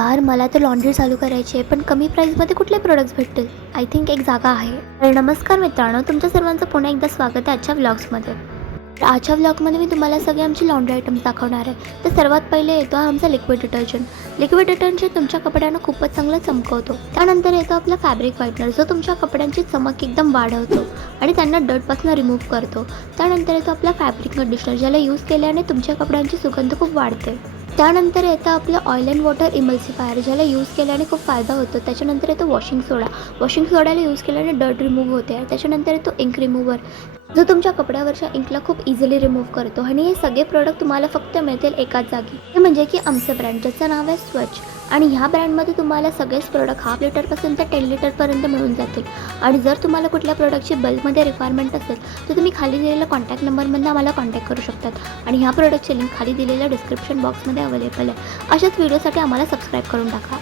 यार मला तर लॉन्ड्री चालू करायची आहे, पण कमी प्राईसमध्ये कुठले प्रोडक्ट्स भेटतील? आय थिंक एक जागा आहे. तर नमस्कार मित्रांनो, तुमच्या सर्वांचं पुन्हा एकदा स्वागत आहे आजच्या व्लॉग्समध्ये. तर आजच्या व्लॉगमध्ये मी तुम्हाला सगळे आमचे लॉन्ड्री आयटम्स दाखवणार आहे. तर सर्वात पहिले येतो हा आमचा लिक्विड डिटर्जंट. लिक्विड डिटर्जंट तुमच्या कपड्यांना खूपच चांगलं चमकवतो. त्यानंतर येतो आपला फॅब्रिक व्हाईटनर, जो तुमच्या कपड्यांची चमक एकदम वाढवतो आणि त्यांना डर्टपासून रिमूव्ह करतो. त्यानंतर येतो आपला फॅब्रिक कंडिशनर, ज्याला यूज केल्याने तुमच्या कपड्यांची सुगंध खूप वाढते. त्यानंतर येतं आपलं ऑइल अँड वॉटर इमल्सिफायर, ज्याला यूज केल्याने खूप फायदा होतो. त्याच्यानंतर येतो वॉशिंग सोडा. वॉशिंग सोड्याला यूज केल्याने डर्ट रिमूव्ह होते. त्याच्यानंतर येतो इंक रिमूव्हर, जो तुमच्या कपड्यावरच्या इंकला खूप इझिली रिमूव्ह करतो. आणि हे सगळे प्रोडक्ट तुम्हाला फक्त मिळतील एकाच जागी. हे म्हणजे की आमचं ब्रँड, ज्याचं नाव आहे स्वच्छ. आणि ह्या ब्रँडमध्ये तुम्हाला सगळेच प्रोडक्ट 1/2 लिटरपासून ते 10 लिटरपर्यंत मिळून जातील. आणि जर तुम्हाला कुठल्या प्रोडक्टची बल्कमध्ये रिक्वायरमेंट असेल तर तुम्ही खाली दिलेल्या कॉन्टॅक्ट नंबरमधून आम्हाला कॉन्टॅक्ट करू शकतात. आणि ह्या प्रोडक्टची लिंक खाली दिलेल्या डिस्क्रिप्शन बॉक्समध्ये अवेलेबल आहे. अशाच व्हिडिओसाठी आम्हाला सबस्क्राईब करून टाका.